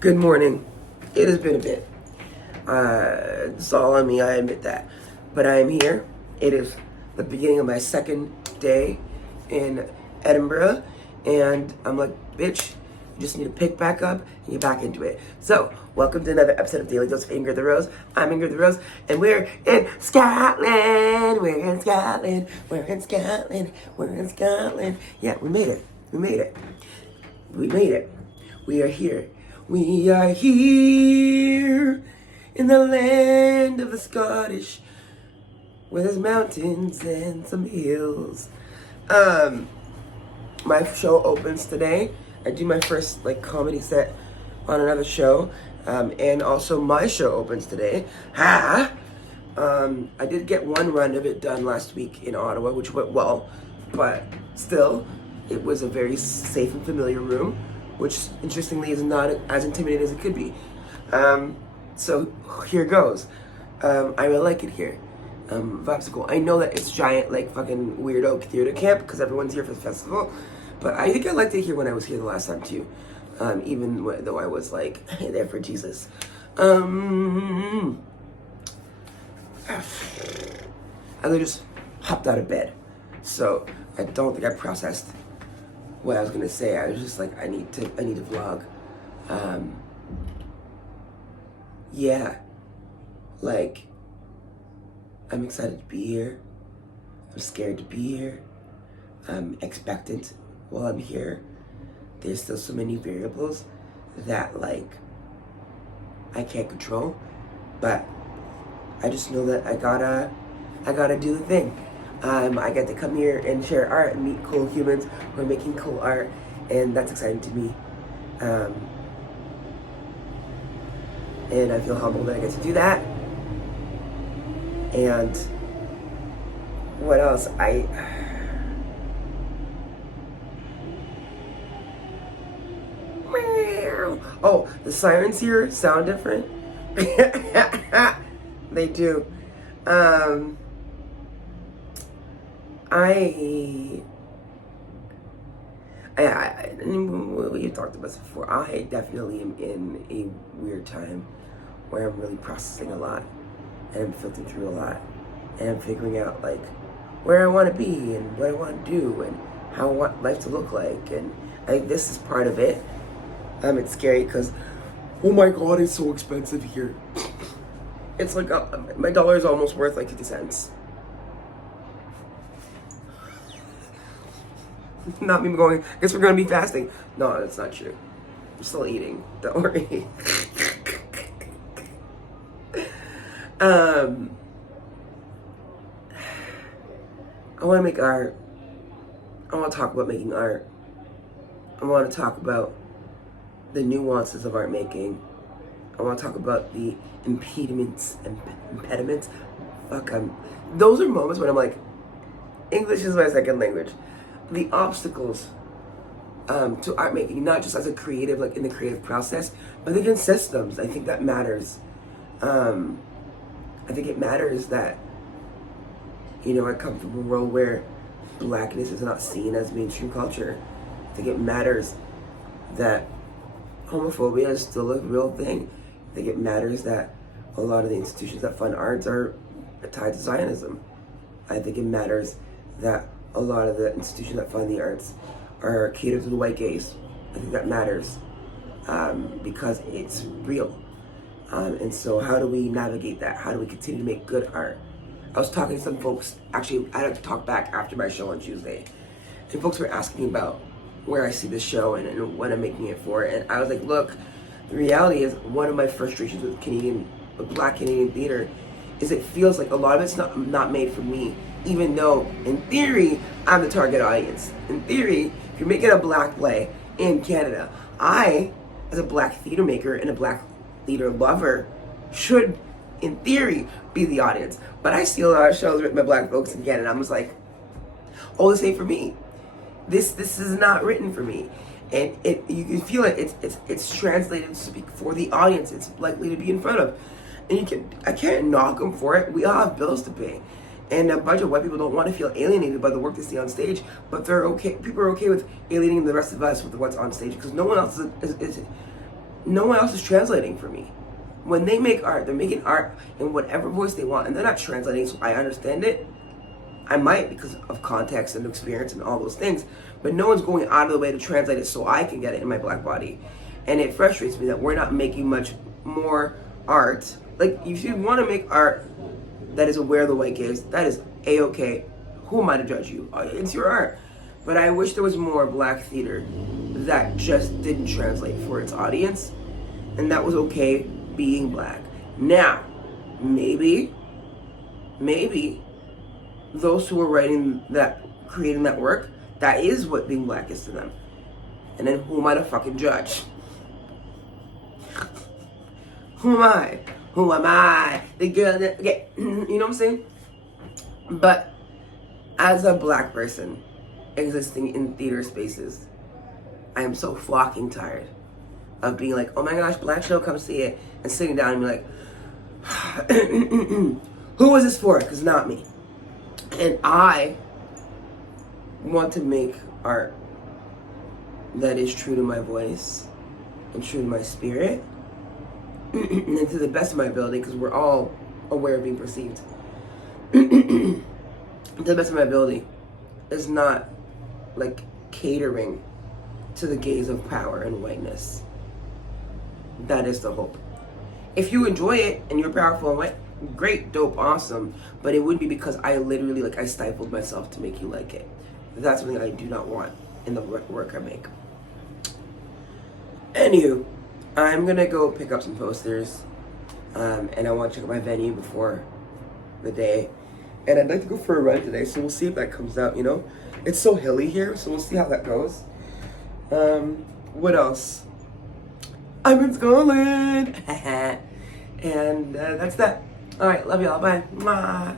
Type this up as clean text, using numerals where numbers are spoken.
Good morning. It has been a bit. It's all on me, I admit that. But I am here. It is the beginning of my second day in Edinburgh. And I'm like, bitch, you just need to pick back up and get back into it. So, welcome to another episode of Daily Dose of Ingrid the Rose. I'm Ingrid the Rose, and we're in Scotland. We're in Scotland. We're in Scotland. We're in Scotland. Yeah, we made it. We made it. We made it. We are here. We are here in the land of the Scottish, where there's mountains and some hills. My show opens today. I do my first comedy set on another show, and also my show opens today. I did get one run of it done last week in Ottawa, which went well, but still, it was a very safe and familiar room, which interestingly is not as intimidating as it could be. So here goes. I really like it here. Vibes are cool. I know that it's giant, fucking weirdo theater camp because everyone's here for the festival, but I think I liked it here when I was here the last time too. Even though I was there for Jesus. I just hopped out of bed, so I don't think I processed what I was gonna say. I was just like, I need to vlog. Yeah, I'm excited to be here. I'm scared to be here. I'm expectant while I'm here. There's still so many variables that I can't control, but I just know that I gotta do the thing. I get to come here and share art and meet cool humans who are making cool art, and that's exciting to me. And I feel humbled that I get to do that. And what else? Oh, the sirens here sound different. They do. We've talked about this before. I definitely am in a weird time where I'm really processing a lot, and I'm filtering through a lot, and I'm figuring out where I want to be and what I want to do and how I want life to look like, and I think this is part of it. It's scary because, oh my god, it's so expensive here. It's my dollar is almost worth 50 cents. Not me going, I guess we're gonna be fasting. No, that's not true. I'm still eating, don't worry. I wanna make art. I wanna talk about making art. I wanna talk about the nuances of art making. I wanna talk about the impediments and impediments. Those are moments when I'm like, English is my second language. The obstacles to art making, not just as a creative, in the creative process, but even systems. I think that matters. I think it matters that, I come from a world where blackness is not seen as mainstream culture. I think it matters that homophobia is still a real thing. I think it matters that a lot of the institutions that fund arts are tied to Zionism. I think it matters that a lot of the institutions that fund the arts are catered to the white gaze. I think that matters because it's real. And so how do we navigate that? How do we continue to make good art? I was talking to some folks, actually I had to talk back after my show on Tuesday, and folks were asking me about where I see this show and what I'm making it for, and I was like, look, the reality is one of my frustrations with Black Canadian theater is it feels like a lot of it's not made for me, even though in theory I'm the target audience. In theory, if you're making a Black play in Canada, I, as a Black theater maker and a Black theater lover, should in theory be the audience. But I see a lot of shows written by Black folks in Canada. I'm just like, oh, this ain't for me. This is not written for me. And you can feel it. It's translated to speak for the audience it's likely to be in front of. And I can't knock them for it. We all have bills to pay. And a bunch of white people don't want to feel alienated by the work they see on stage, but they're okay. People are okay with alienating the rest of us with what's on stage because no one else is no one else is translating for me. When they make art, they're making art in whatever voice they want, and they're not translating so I understand it. I might because of context and experience and all those things, but no one's going out of the way to translate it so I can get it in my black body. And it frustrates me that we're not making much more art. Like, if you want to make art that is aware of the white gaze, that is A-okay. Who am I to judge you? It's your art. But I wish there was more black theater that just didn't translate for its audience, and that was okay being black. Now, maybe those who are writing that, creating that work, that is what being black is to them. And then who am I to fucking judge? Who am I? Who am I? The girl that, okay, you know what I'm saying? But as a black person existing in theater spaces, I am so fucking tired of being like, oh my gosh, black show, come see it, and sitting down and be like, who is this for? Because not me. And I want to make art that is true to my voice and true to my spirit and to the best of my ability, because we're all aware of being perceived. To the best of my ability is not like catering to the gaze of power and whiteness. That is the hope. If you enjoy it and you're powerful and white, great, dope, awesome. But it wouldn't be because I literally, like, I stifled myself to make you like it. That's something I do not want in the work I make. Anywho, I'm gonna go pick up some posters, and I want to check out my venue before the day. And I'd like to go for a run today, so we'll see if that comes out, you know? It's so hilly here, so we'll see how that goes. What else? I'm in Scotland! And that's that. Alright, love y'all. Bye. Mwah.